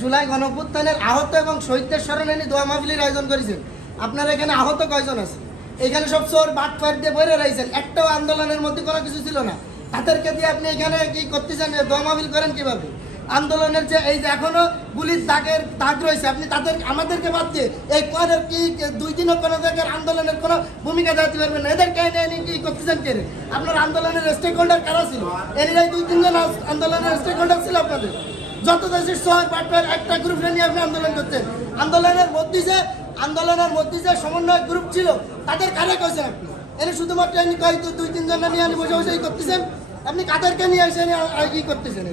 জুলাই গণঅভ্যুত্থানের আহত এবং শহীদদের স্মরণে দোয়া মাহফিলের আয়োজন করেছেন। আপনারা এখানে আহত কয়জন আছে? এখানে সব চোর বাটপাট দিয়ে বইরে রয়েছেন, একটাও আন্দোলনের মধ্যে কোনো কিছু ছিল না। তাদেরকে দিয়ে আপনি এখানে কি করতেছেন? দোয়া মাহফিল করেন কিভাবে? আন্দোলনের যে এই যে এখনো গুলির দাগ রয়েছে, আপনি তাদের আমাদেরকে বাদ দিয়ে এই কোয়ারের কি 2 দিনও কোনো জায়গার আন্দোলনের কোনো ভূমিকা দিতে পারবেন না। এদের কি করতেছেন কে? আপনার আন্দোলনের স্টেক হোল্ডার কারা ছিল? এরাই 2-3 জন আন্দোলনের স্টেক হোল্ডার ছিল আপনাদের। যত দেশের শহর বাটপার একটা গ্রুপ নিয়ে আপনি আন্দোলন করতেন। আন্দোলনের মধ্যে যে সমন্বয় গ্রুপ ছিল তাদের কারে কইছেন আপনি? এনে শুধুমাত্র এনে কয় 2-3 জন নিয়ে আনি বসে বসে করতেছেন। আপনি কাদেরকে নিয়ে এসে কি করতেছেন?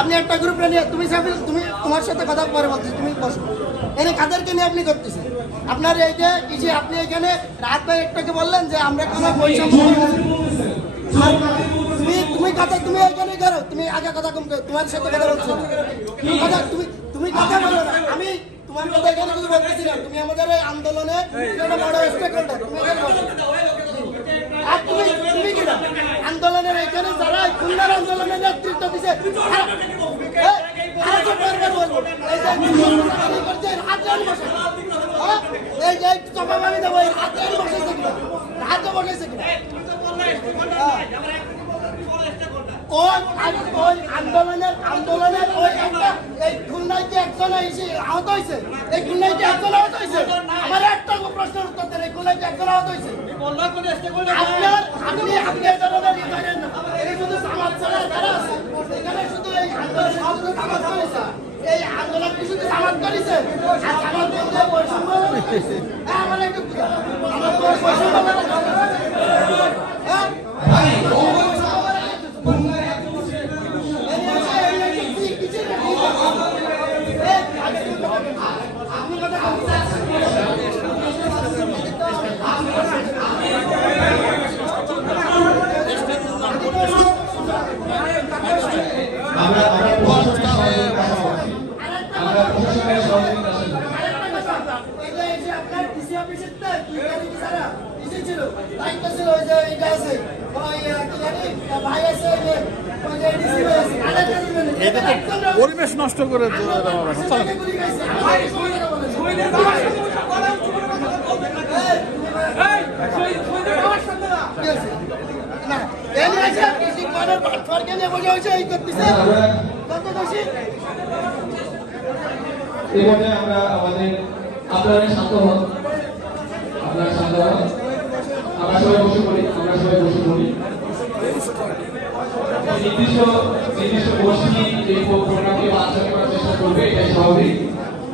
আপনি একটা গ্রুপে নিয়ে তুমি তোমার সাথে কথা পরে বলছি, তুমি বসো। এনে কাদেরকে নিয়ে আপনি করতেছেন? আপনার এইটা কি যে আপনি এখানে রাত ভাই একটাকে বললেন যে আমরা কোনো বৈষম্য তুমি এখানে করো, তুমি আগে কথা কম করো, তোমার সাথে কথা বলছো না। তুমি কথা বলো না, আমি তোমার কথা এখানে কিছু বলতেছি না। তুমি আমাদের এই আন্দোলনে বড় স্টেক হোল্ডার, তুমি এখানে বসো। আর তুমি কি না আন্দোলনের এখানে যারা খুলনার আন্দোলনের নেতৃত্ব দিচ্ছে আন্দোলনের ওই একটা এই খুলনায় কি একজন আহত হয়েছে? এই খুলনায় কি একজন আহত হয়েছে? আমার একটা প্রশ্নের উত্তর দেন, এই খুলনায় কি একজন আহত হয়েছে? আপনি এই ধরনের করেন না। এটা শুধু সমাজ ছাড়া যারা আছে এখানে শুধু এই আন্দোলন কি শুধু সমাজ করেছে? আর সমাজ বৈষম্য আমার একটু পরিবেশ নষ্ট করে আমরা আমাদের আপনারা শান্ত হন, আপনারা শান্ত হন, আমরা সবাই বসে পড়ি, নির্দিষ্ট গোষ্ঠী এই প্রোগ্রামকে বাচ্চাল করার চেষ্টা করবে, এটাই স্বাভাবিক।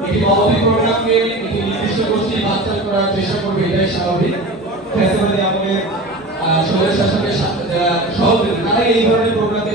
একটি মহোদয় প্রোগ্রামকে একটি নির্দিষ্ট গোষ্ঠী বাচ্চাল করার চেষ্টা করবে, এটাই স্বাভাবিক। ফ্যাসিবাদী আমাদের স্বৈর শাসকের যারা সহযোগী তারা এই ধরনের প্রোগ্রামকে